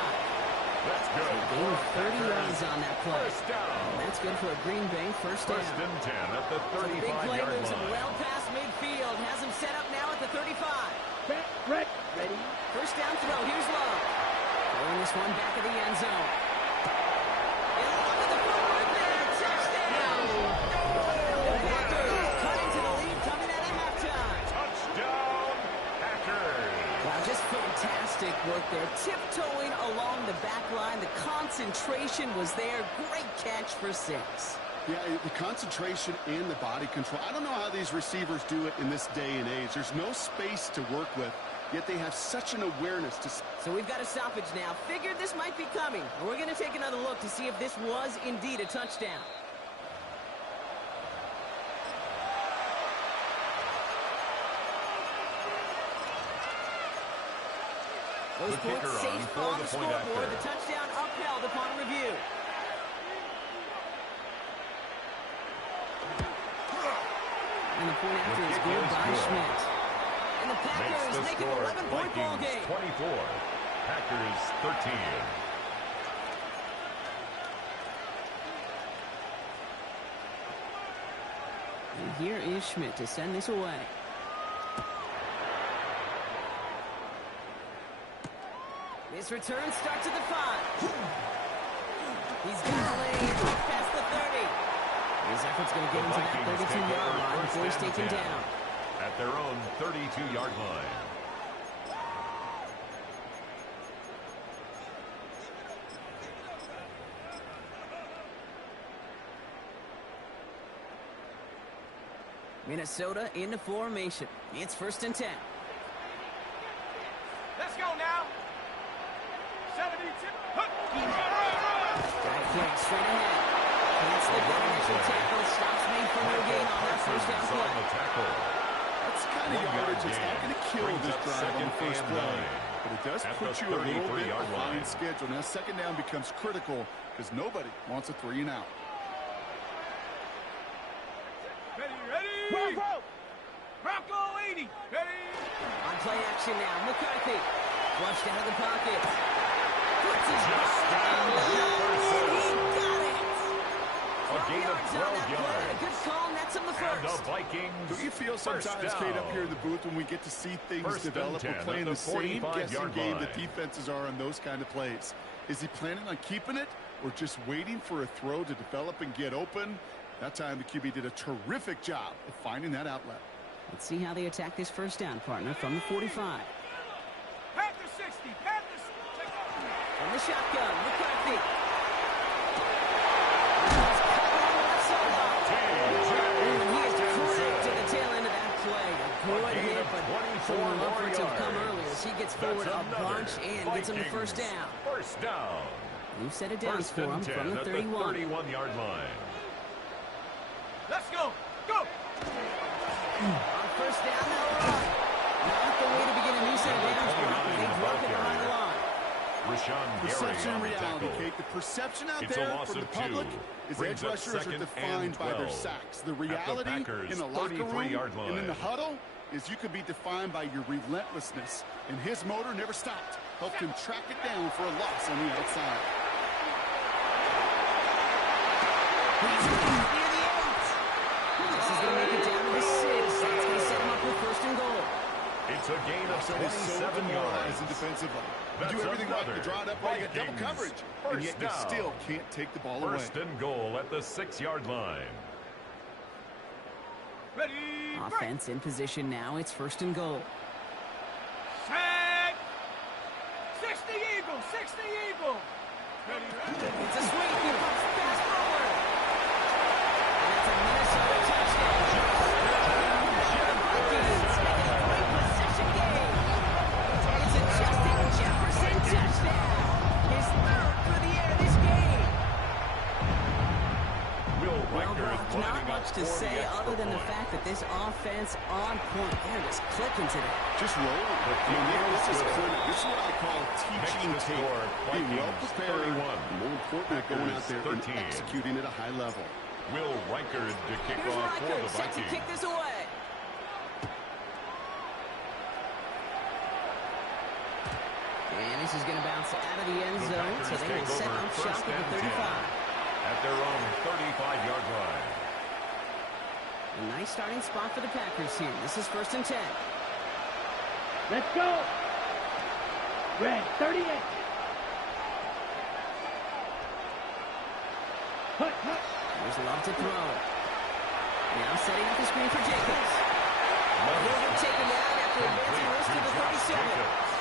That's good. Gain of 30 yards on that play. First down. And that's good for a Green Bay first down. First and 10 at the So the big play 35-yard moves him line. well past midfield. Has him set up now at the 35. Set, red. Ready. First down throw. Here's Love. Throwing this one back of the end zone. And look at the footwork there. Touchdown! The Packers cut into the lead coming out of halftime. Touchdown, Packers. Wow, just fantastic work there. Tiptoeing along the back line. The concentration was there. Great catch for 6. Yeah, the concentration and the body control. I don't know how these receivers do it in this day and age. There's no space to work with, yet they have such an awareness to... So we've got a stoppage now. Figured this might be coming. We're going to take another look to see if this was indeed a touchdown. Those The points kicker on safe for on the the point scoreboard. after. The touchdown upheld upon review. And the point after is kick good is by good. Schmidt. And the Makes Packers the make it score 11-point ball Vikings game. 24, Packers 13. And here is Schmidt to send this away. This return starts at the 5. He's got a lane up past the 30. His effort's going to get The him to that Vikings take 32-yard over line first before he's and taken 10 down. at their own 32-yard line. Minnesota into formation. It's first and 10. Let's go now. 72. Guy flick straight ahead. Can't slip that initial tackle. Stops me for no gain on that first down Parsons on play. the tackle. That's the kind of 1 yard yardage that's not gain. going to kill Brings this up drive on second the first and play. 9 But it does at put the you a little bit 33-yard behind line. schedule. Now, second down becomes critical because nobody wants a 3 and out. Ready, ready. Bronco 80. Ready. On play action now. McCarthy. Flushed out of the pocket. Puts his body down. He got it. A gain of 12 yards on that 12 play. yards. A good call, nets him the And the first. Vikings Don't you feel first sometimes, down. Kate, up here in the booth when we get to see things First and develop? 10 We're at playing the the same 45-yard guessing game that line. defenses are on those kind of plays. Is he planning on keeping it or just waiting for a throw to develop and get open? That time the QB did a terrific job of finding that outlet. Let's see how they attack this first down, partner, from the 45. Panther 60. Panther 60. From the shotgun, McCarthy. And he is cracked to the tail end of that play. A good gain hit, of but 24 showing more efforts have come yards. earlier as he gets That's forward a another bunch and gets him the first Vikings down. First down. You've set it down First for him and 10 from the at 31. the 31-yard line. Let's go. Go. On first down, they'll run. Not the way to begin a new set of downs, Brock. They drop it behind the line. Rashawn Gary Perception on and the reality, tackle. Kate. The perception out It's a there loss from the of public 2. is Brings edge up rushers are second defined and by their 12 sacks. The at the reality Packers' in the locker room 33-yard and in the line. huddle is you could be defined by your relentlessness. And his motor never stopped. Helped him track it down for a loss on the outside. He's near the 8. This is going to make it down to the 6. That's going to set him up with first and goal. It's a gain of So it's so 27 demoralizing yards. defensively. You That's do everything right another to draw it up right, you get double Vikings coverage. And first yet you down. still can't take the ball away. First and goal at the 6-yard line. Ready, Offense in position now. It's first and goal. set. 60 Eagles, 60 Eagles. Ready, It's a sweep. He pops the pass forward. And that's a Minnesota touchdown. The Vikings making a great position game. It's a Justin Jefferson touchdown. His third for the air this game. Will Well, Riker Brock, is not lining up much to for the say extra other than the point. fact that this offense on point. They're just clicking today. Just roll. I mean, this is what I call teaching Makes the tape. score Being well Vikings prepared, 31, and more importantly, going out there Packers and 13. executing at a high level. Will Riker to kick Here's off for Riker the set to Vikings. kick this away. And this is going to bounce out of the end The zone, so Packers they will take set over up shop first at and the 35. 10 at their own 35-yard line. A nice starting spot for the Packers here. This is first and 10. Let's go. Red, 38. Hut, hut. There's Love to throw. Now setting up the screen for Jacobs. He'll get taken down after advancing risk to the 37.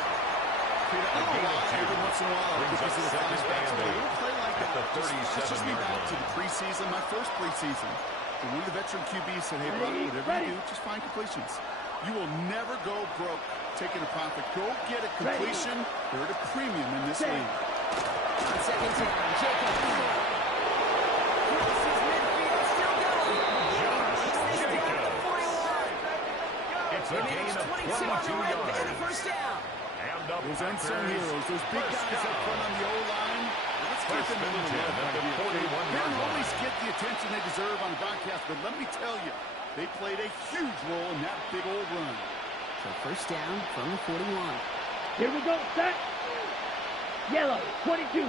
Every once in a while, Brings because up of the second flashbacks, and but a 8 little play like at that. the Just 37-yard me back to line. the preseason, my first preseason. And one of the veteran QBs said, hey, brother, whatever you do, just find completions. You will never go broke taking a profit. Go get a completion. They're at a premium in this league. On second down, Jacobs. Crosses midfield, still going. Takes this down to the 41. It's a They made gain it of 22 on the 22 red and a yards. first down. And the Those unsung Packers heroes, those big first guys up down. front on the O-line. Let's give First them a and little 10 love at right the here. 41-yard They don't always line. get the attention they deserve on broadcast, but let me tell you, they played a huge role in that big old run. So first down from the 41. Here we go, set. Yellow, 22.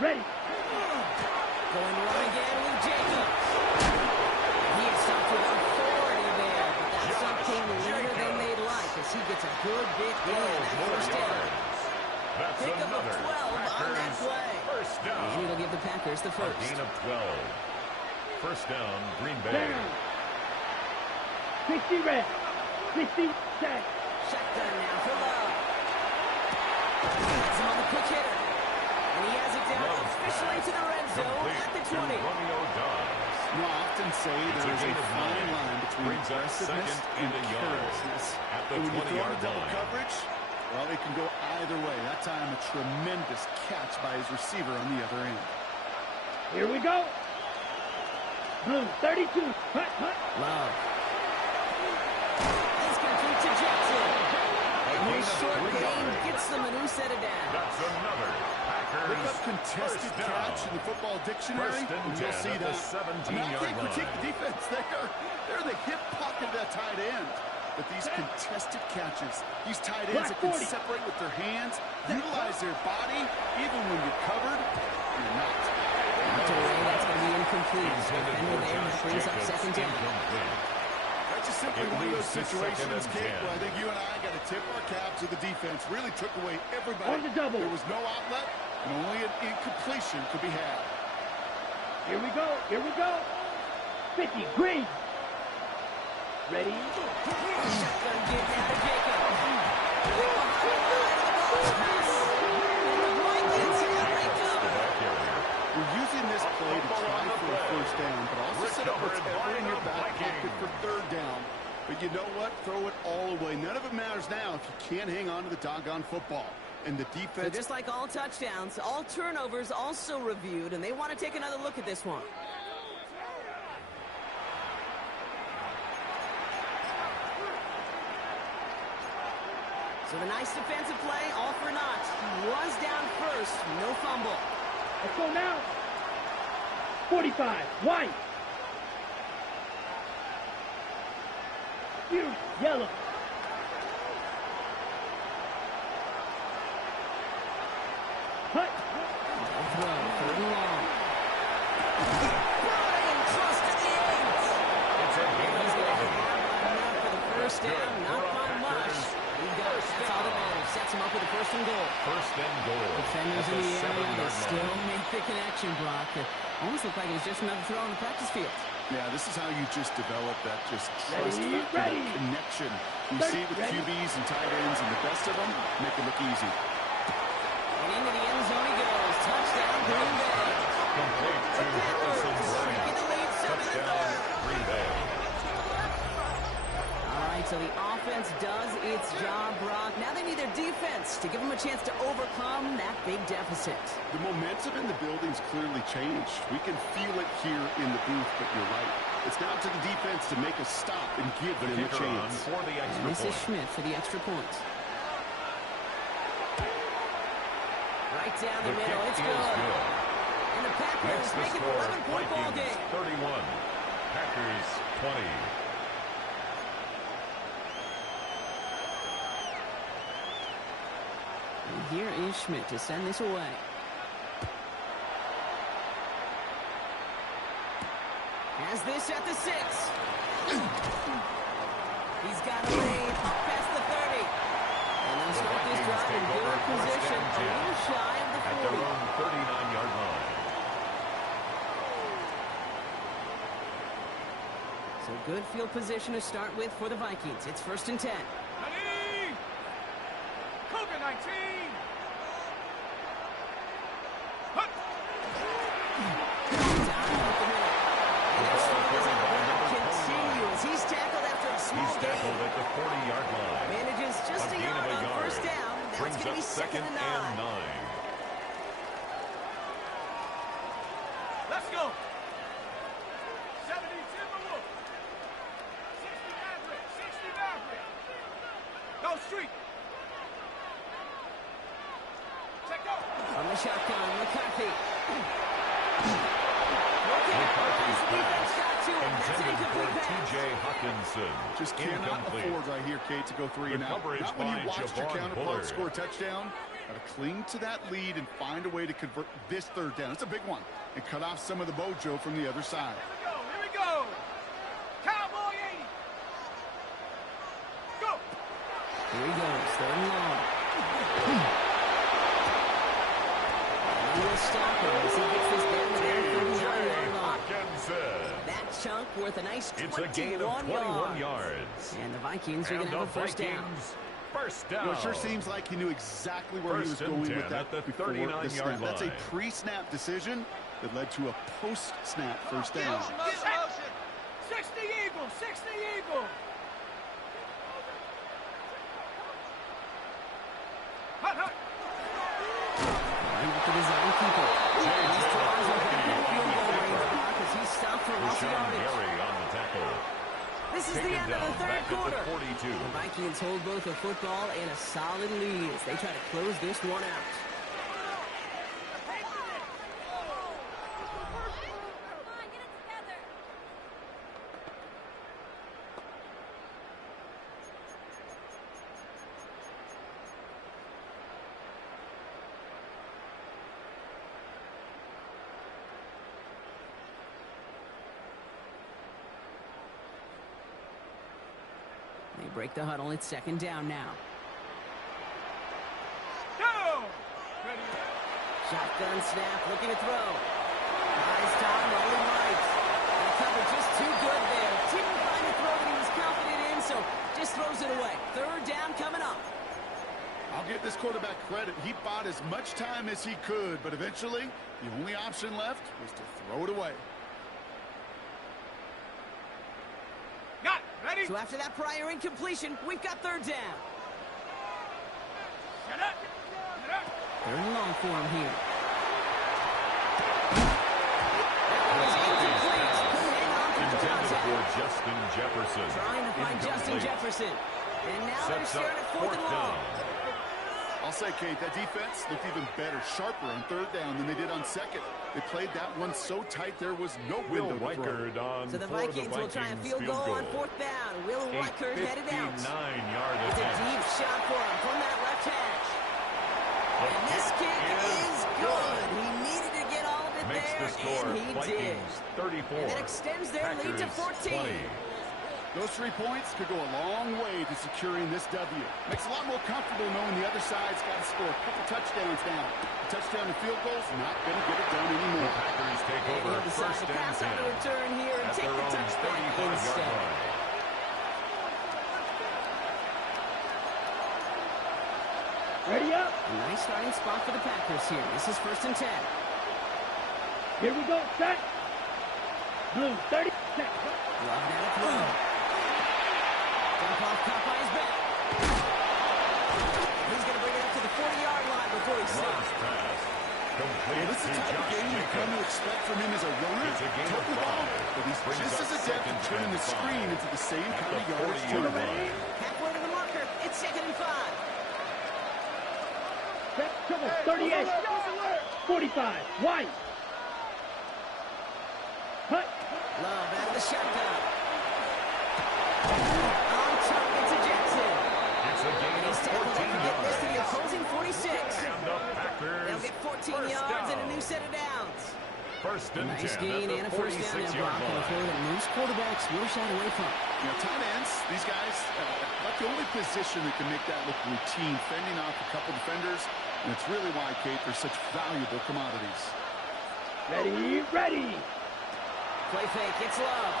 Ready. Going run again with Jacobs. He had stopped with authority there, but that stop came later than they'd like as he gets a good bit in that first down. That's Pick up another of 12 on that Packers play. first And down. it'll give the Packers the A first. gain of 12. First down, Green Bay. Down. 60 red. 60 set. Shotgun now for Love. Gets him on the quick hitter. And he has it down Love. officially to the red zone Complete at the to 20. Romeo Dobbs. You know, I often say It's there a is a gain of fine 9. line between Brings up aggressiveness second and and a yard carelessness. at the And when you throw 20-yard into double line. coverage, well, it can go either way. That time, a tremendous catch by his receiver on the other end. Here we go. Blue, 32. Hut, hut. Love. It's complete to Jackson. And his short game gets them a new set of downs. That's another Look Packers up contested first down. catch in the football dictionary, First and and you'll 10 see at the that. I mean, I 17-yard can't critique line. the defense. They're in the hip pocket of that tight end. But these contested catches, these tight ends that can Black 40. separate with their hands, utilize their body, even when you're covered, you're not. Knocked away, that's going to be incomplete. Intended Defender for there, that Josh brings up Jacobs, second down. incomplete. That's just simply It one of leads those to second situations, and Kate, 10. where I think you and I got to tip our cap to the defense. Really took away everybody. On the double. There was no outlet, and only an incompletion could be had. Here we go. Here we go. 50 green. Ready. Shotgun get now to Jacob. Right behind the line of the ball pass. And the Vikings here they come. Back carrier. We're using this play to try for a first down, but also set up Recovered whatever by in your the back pocket Vikings. for third down. But you know what? Throw it all away. None of it matters now if you can't hang on to the doggone football. And the So defense... just like all touchdowns, all turnovers also reviewed, and they want to take another look at this one. So the nice defensive play, all for naught. He was down first, no fumble. Let's go now. 45. White. Huge. Yellow. Hut. Throw, third and long. Brian Trust at the 8. It's a gain He's of going to 11. have enough for the first down, Good not for by the much. Packers. He got it. That's all that matters. Sets him up with a first and goal. First and goal. Defenders at in the area, 7-yard they line. still make the connection, Brock. It almost looked like it was just another throw on the practice field. Yeah, this is how you just develop that just trust Ready, factor, ready. that connection. You Ready, see it with ready. QBs and tight ends, and the best of them make it look easy. And into the end zone he goes. Touchdown, Green Bay. Complete to Harrison Bryant. Taking the lead, 7-3. Touchdown, Green Bay. All right, so the offense does its job, Brock. Now they need their defense to give them a chance to overcome that big deficit. The momentum in the building's clearly changed. We can feel it here in the booth, but you're right. It's now to the defense to make a stop and give The them a kicker on chance. for the And extra this is point. Schmidt for the extra point. Right down the The middle. kick It's is good. good. And the Packers Makes the make it an score 11-point ball Vikings game. 31, Packers 20. And here is Schmidt to send this away. Has this at the 6. He's got a lead up past the 30. And they'll The start this Vikings drive in take good over first position, down a 10 little shy of the At their 40. own 39-yard line. So good field position to start with for the Vikings. It's 1st and 10. Ready? Cougar 19. Hut. Down at the middle. And their struggles on the ground continue as he's tackled after a small He's tackled gain. at the 40-yard line. Manages just a gain yard of a on yard. first down. Now Brings it's going to up be second and 9. 9. Let's go. 70 Timberwolves. 60 Maverick. 60 Maverick. Go street. Check out. From the shotgun, McCarthy. McCarthy's Defense pass got to him. That's an intended for incomplete pass. T.J. Hawkinson. Just cannot Incomplete. afford right here, Kate, to go 3 and The out. coverage Not when you by watched your Javon counterpart Bullard. score a touchdown. Got to cling to that lead and find a way to convert this 3rd down. It's a big one. And cut off some of the mojo from the other side. Here we go. Cowboy 80. Go. Here he goes, 3rd and long. And we'll stop him as he gets this down to their 39-yard line. Hawkinson. That chunk worth a nice It's a gain of 21 yards. And the Vikings are And going to have a the first down. Vikings, first down. You know, it sure seems like he knew exactly where he was First and going 10 with that at the before the 39-yard snap. That's a line. pre-snap decision that led to a post-snap first down. 60 Eagles. 60 Eagles. Hut, hut. Line up the design keeper. These tries are back in field goal range, Brock, as he's stopped for loss of Rashawn yardage. Gary on the tackle. This is the Taken end of down the 3rd back at quarter. the 42. The Vikings hold both a football and a solid lead as they try to close this one out. They break the huddle. It's 2nd down now. Go. Ready. Shotgun snap, looking to throw. Eyes down, rolling right. And the cover just too good there. Didn't find a throw that he was confident in, so just throws it away. 3rd down coming up. I'll give this quarterback credit. He bought as much time as he could, but eventually, the only option left was to throw it away. Got it. Ready. So after that prior incompletion, we've got 3rd down. Get up. Get up. 3rd and long for him here. Intended for Justin Jefferson. Trying to find Justin Incomplete. Jefferson. And now they're Sets staring at up 4th and long. down. I'll say, Kate, that defense looked even better, sharper on 3rd down than they did on 2nd. They played that one so tight there was no Will window to throw. Reichard on So the for Vikings will try a Vikings field goal on 4th down. Will A Reichard headed out. 59-yard It's a attempt. deep shot for him from that left hash. And this kick is good. He needed to get all of it Makes the there, score and he did. Vikings 34. And that extends their lead to Packers 14. 20. Those 3 points could go a long way to securing this W. Makes it a lot more comfortable knowing the other side's got to score a couple touchdowns now. A touchdown and field goals, not going to get it done anymore. The Packers take over first and 10 on the return here and at take their the own touchback 35-yard instead. line. Ready up. A nice starting spot for the Packers here. This is first and 10. Here we go. Set. Blue, 30 seconds. Love that throw. Dump off, caught by his back. He's going to bring it up to the 40-yard line before he's Last stopped. pass. Complete Well, this is to the type of Josh game you've come to Jacobs. expect from him as a runner. It's a game of Total ball, 5. but he's Brings just up as adept second at turning and the 5. screen into the same At kind the of yardage 40-yard too. line. Halfway to the marker. It's second and 5. Set. Trouble. 38. 45. White. Hut. Love out of the shotgun. On target to Jackson. It's a gain of He's tackled 14 after getting this to the yards. opposing 46. And the Packers They'll get 14 first yards and a down. new set of downs. First and Nice 10 gain at and a the first down there, 46-yard Brock, on a line. throw that moves quarterbacks will shy away from. You know, tight ends, these guys, about the only position that can make that look routine, fending off a couple defenders, and it's really why, Kate, they're such valuable commodities. Ready. Ready. Play fake, it's Love.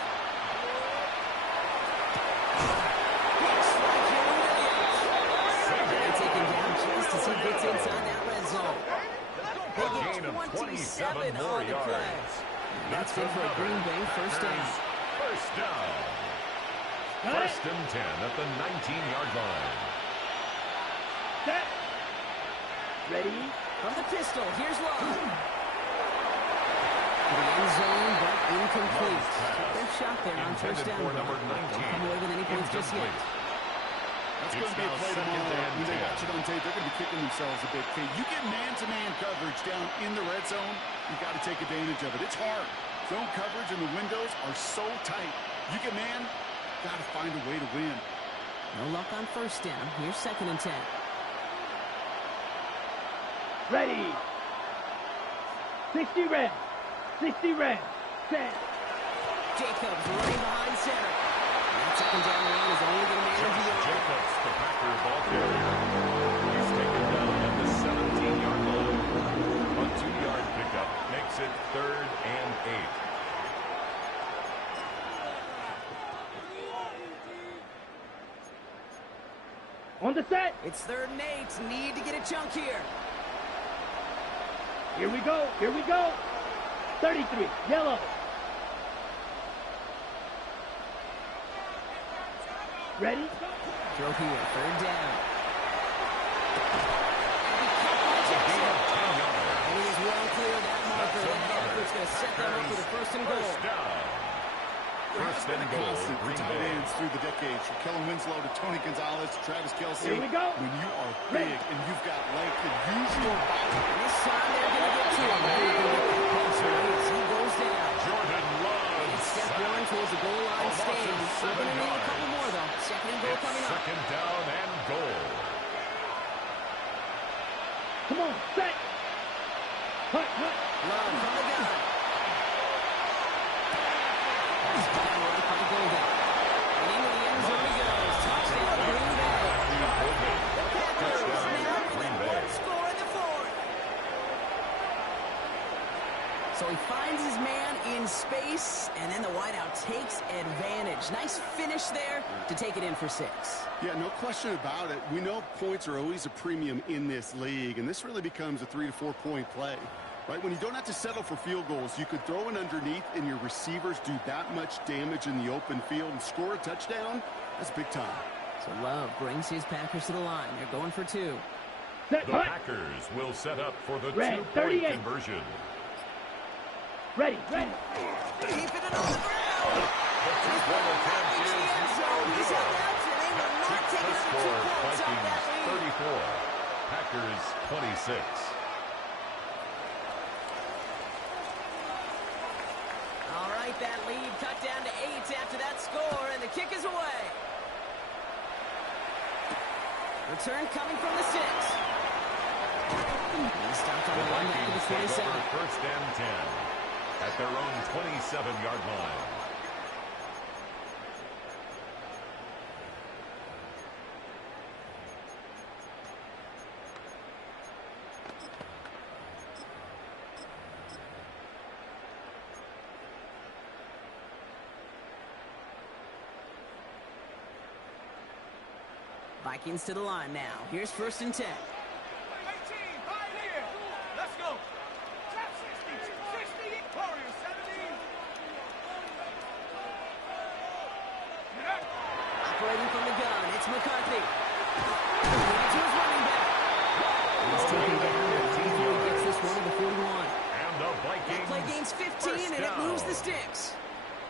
Pitch like Henry Williams. They take him down just as he gets inside that red zone. A They gain get of 27 27 more on the play. yards. That's good for a Green Bay first down. Packers first down. Got it. First and 10 at the 19-yard line. Set. Ready. From the pistol, here's Love. To the end zone, but incomplete. Took their shot there on first Intended down. for number Brock. 19. Don't come away with any points just yet. Incomplete. That's It's going to be a now play second tomorrow. and When they 10. watch it on tape, they're going to be kicking themselves a bit. Kate, you get man-to-man coverage down in the red zone, you got to take advantage of it. It's hard. Zone coverage and the windows are so tight. You get man, got to find a way to win. No luck on first down. Here's second and 10. Ready. 60 red. 60 red. Set. Jacobs running behind center. That second down run is only going to manage Josh the yard. Jacobs, the Packers ball carrier. He's taken down at the 17-yard line. A 2-yard pickup makes it 3rd and 8. On the set. It's 3rd and 8. Need to get a chunk here. Here we go. Here we go. 33. Yellow. Ready. Throw here. 3rd down. Gain of 10 yards. And he is well clear of that marker. That's That another. effort's going to set them up with a first and goal. First down. There has First been and a goal, constant for Green tight Bay. ends through the decades. From Kellen Winslow to Tony Gonzalez to Travis Kelce. Here we go. When you are Ready. big and you've got length and use your body. And this time they're going to get to him. They're going to get that pass away as he goes down. Jordan Love. It's step one towards the goal line A loss stand. of Still 7 going to need a yards. couple more, though. Second and goal It's coming up. second down and goal. Come on. Set. Hut. Hut. Love from the gun. He's got him right by the goal line. And into the end zone he goes. Touchdown, Green Bay. The Packers now within one score in the 4th. So he finds his man in space, and then the wideout takes advantage. Nice finish there to take it in for 6. Yeah, no question about it. We know points are always a premium in this league, and this really becomes a 3 to 4 point play. Right, when you don't have to settle for field goals, you could throw it underneath and your receivers do that much damage in the open field and score a touchdown. That's big time. So Love brings his Packers to the line. They're going for 2. Set. The Hut. Packers will set up for the Red, 2-point 38. conversion. Ready. Ready. Keeping it on the ground. The 2-point attempt is no He's good. held out, and they will not Keeps take the another 2 score. points off that Vikings lead. 34. Packers 26. All right, that lead cut down to 8 after that score, and the kick is away. Return coming from the 6. He stopped on The the line back to Vikings the take 27. over first and 10 at their own 27-yard line. Vikings to the line now. Here's 1st and 10. 18, right here. Let's go. Top 60, 60, Warriors 17. Operating from the gun, it's McCarthy. Right to his running back. He's taken down. He gets this one to the 41. And the Vikings. That play gains 15, and it moves the sticks.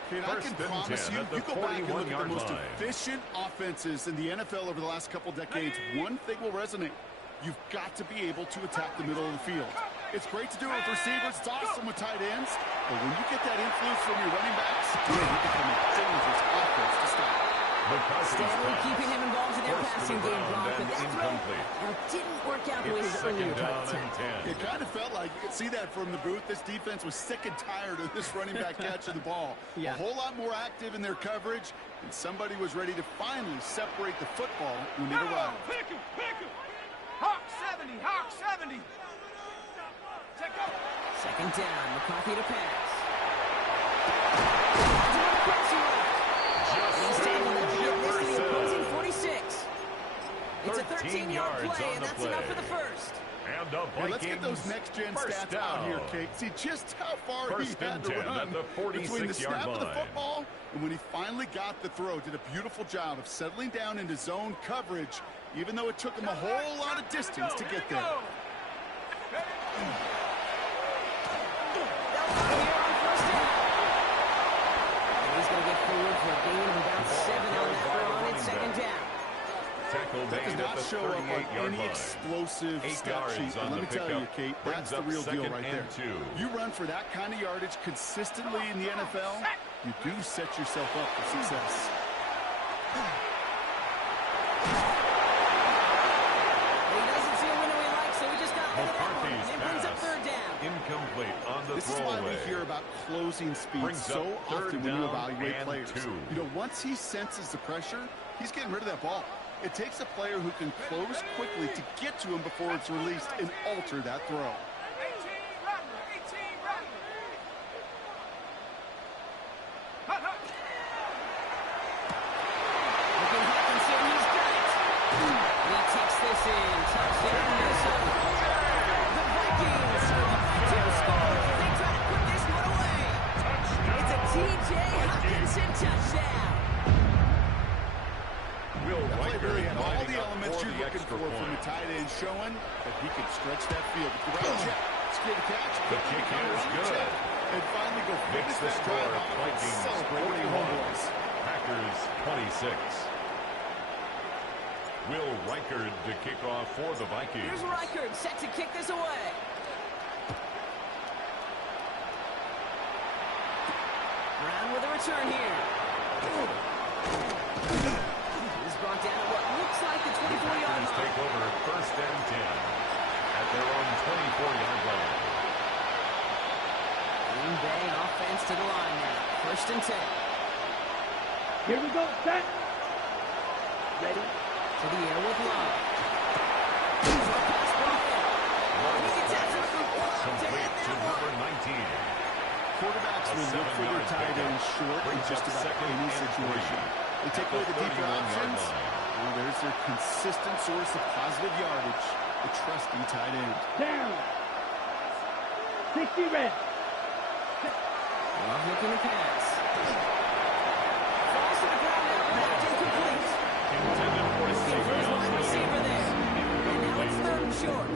Kid, I can promise you, you go back and look at the most efficient offenses in the NFL over the last couple decades, one thing will resonate. You've got to be able to attack the middle of the field. It's great to do it with receivers. It's awesome with tight ends. But when you get that influence from your running backs, you become a dangerous offense to stop. Stanley keeping him involved in their passing game, Brock, but that throw didn't work out the way his earlier targets had. It kind of felt like, you could see that from the booth, this defense was sick and tired of this running back catching the ball. A whole lot more active in their coverage, and somebody was ready to finally separate the football when it arrived. Pick him, pick him. Hawk 70, Hawk 70. Check up. 2nd down, McCarthy to pass. It's a 13-yard play, and that's enough for the first. And the Vikings, let's get those next-gen stats out here, Kate. See just how far he had to run between the snap of the football and when he finally got the throw. Did a beautiful job of settling down into zone coverage, even though it took him a whole lot of distance to get there. He's going to get forward for a gain of about 7 on that run. It's 2nd down. That does not show up on any explosive stat sheet. And let me tell you, Kate, that's the real deal right there. You run for that kind of yardage consistently in the NFL, you do set yourself up for success. He doesn't see a window he likes, so he just got rid of that one. And it brings up 3rd down. Incomplete on the This is why we hear about closing speed so often when you evaluate players. You know, once he senses the pressure, he's getting rid of that ball. It takes a player who can close quickly to get to him before it's released and alter that throw. 18 Rattler, 18 Rattler. Hut, hut. Looking Hutchinson, he's got it. He takes this in. Touchdown, Minnesota. The Vikings to score. They try to put this one away. It's a T.J. Hutchinson touchdown. Really had all the elements you're looking for from a tight end, showing that he can stretch that field. With the right check, secure the catch, the kick is good, and finally go finish that drive off and celebrate with the homeboys. Packers 26. Will Reichard to kick off for the Vikings. Here's Reichard set to kick this away. Brown with a return here. Brought down at what looks like the 24-yard line. Take over 1st and 10 at their own 24-yard line. Green Bay offense to the line now. 1st and 10. Here we go, set. Ready. To the air with Love. Pass ball. He gets after it from complete to number 19. Quarterbacks will look for their tight end short in just about any situation. They take away the deeper options. Well, there's their consistent source of positive yardage, the trusting tight end. Down. 60 red. Love looking to pass. Falls to the ground now. Back incomplete. Intended for His wide receiver there. And now it's 3rd and short.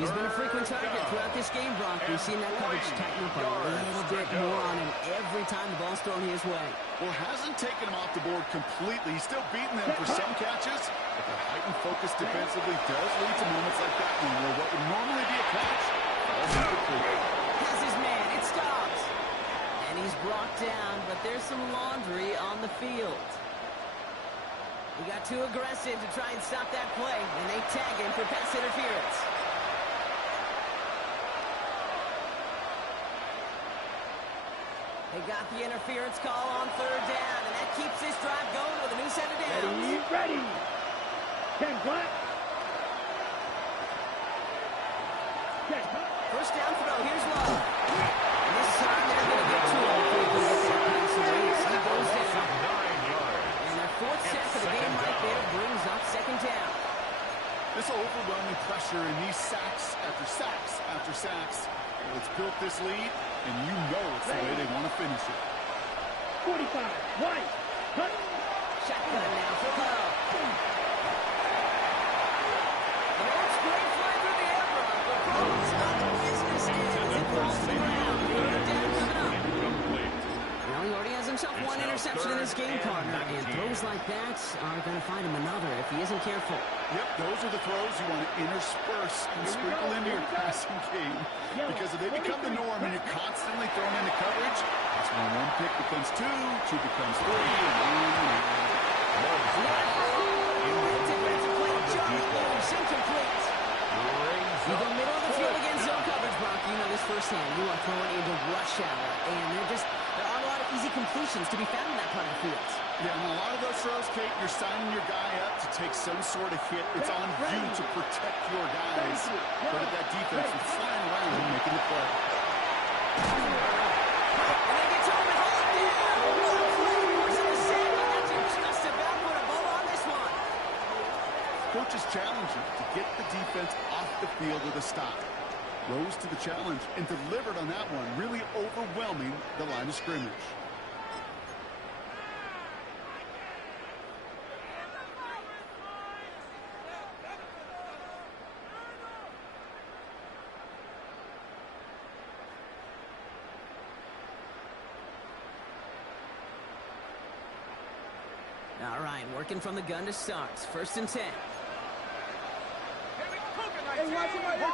He's been a frequent target throughout this game, Brock. We've seen that coverage tighten up a little bit more on him every time the ball's thrown his way. Well, hasn't taken him off the board completely. He's still beating them for some catches, but the heightened focus defensively does lead to moments like that one where what would normally be a catch falls incomplete. Has his man. It stops. And he's brought down, but there's some laundry on the field. He got too aggressive to try and stop that play, and they tag him for pass interference. They got the interference call on 3rd down, and that keeps this drive going with a new set of downs. Ready. 10 black. 10. 1st down throw. Here's Love. And this time they're going to get to him before he can get that pass away. He goes down. 9 yards. And their 4th sack of the game right there brings up pressure in these sacks after sacks after sacks. Well, it's built this lead, and you know it's the way they want to finish it. 45, right, cut. Shotgun now for Lowe. That's great fly through the air, Brock. But Brock's not the business end as it falls to the ground. Third down coming up. Incomplete. Well, he already has himself It's one now interception in this third game, and partner. And 19. throws like that are going to find him another if he isn't careful. Yep, those are the throws you want to intersperse and sprinkle into your passing game. Because if they become the norm and you're constantly thrown into coverage, that's when one pick becomes two, two becomes three, and on. Defensive play, Johnny Lewis, incomplete. You go middle of the field against zone coverage, Brock. You know this firsthand. You are throwing into rush hour, and there aren't a lot of easy completions to be found in that part of the field. Yeah, and a lot of those throws, Kate, you're signing your guy up to take some sort of hit. It's on you to protect your guys. But that defense is flying around and making the play. And they get to him and hold it down. What a play, forcing a sack. That's just about put a bow on this one. Coaches challenge you to get the defense off the field with a stop. Rose to the challenge and delivered on that one, really overwhelming the line of scrimmage. All right, working from the gun to start. 1st and 10. Hey, watch him right here,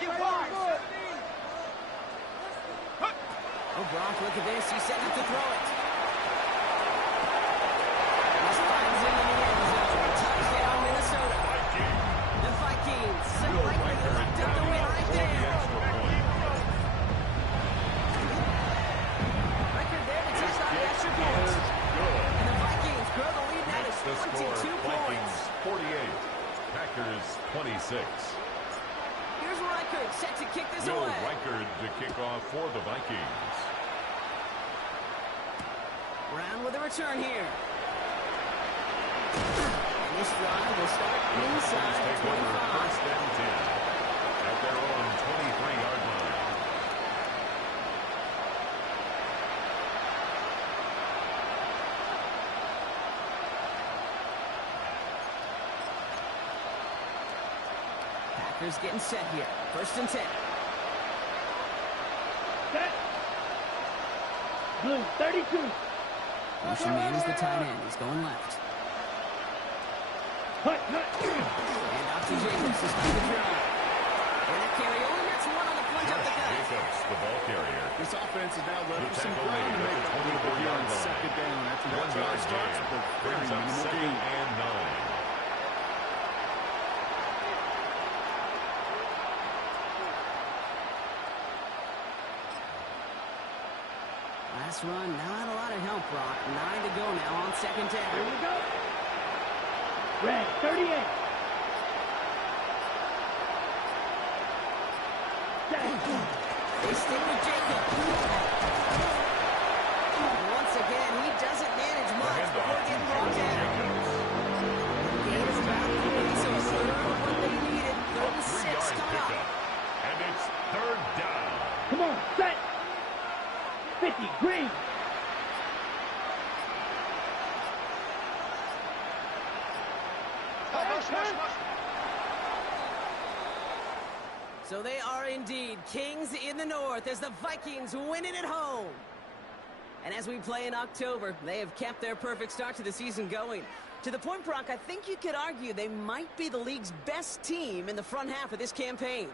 get wide. Oh, Brock, look at this. He's setting up to throw it. This finds him in the end zone. Touchdown, Minnesota. The Vikings. So likely to lift up the win right there. Record there to touch on the extra point. And the Vikings grow the lead now to The score, 22 Vikings points. 48, Packers 26. Here's Reichard set to kick this Joe away. Reichard to kick off for the Vikings. Brown with a return here. And this drive will start inside the Take over 25. 1st and 10 at their own 23-yard line. Packers getting set here. 1st and 10. Set. Blue, 32. Motion man is the tight end. He's going left. Cut. And off to Jacobs to start the drive. And that carry over. That's one on the plunge up the gut. Jacobs, the ball carrier. This offense is now left The with some tackle ground to made make at up the a little bit here 24-yard on line. 2nd down. After that 1 drive yard starts gain. with a very Brings up minimal 2nd gain. and 9. Last run, not a lot of help, Brock. 9 to go now on 2nd Here down. we go. Red, 38. Set. They stick with Jacob. And once again, he doesn't manage much before getting brought down. Gain of about 3, so a third of what they needed. 36 3-yard coming up. pickup. And it's 3rd down. Come on, set. 50, green. So they are indeed kings in the north as the Vikings win it at home. And as we play in October, they have kept their perfect start to the season going. To the point, Brock, I think you could argue they might be the league's best team in the front half of this campaign.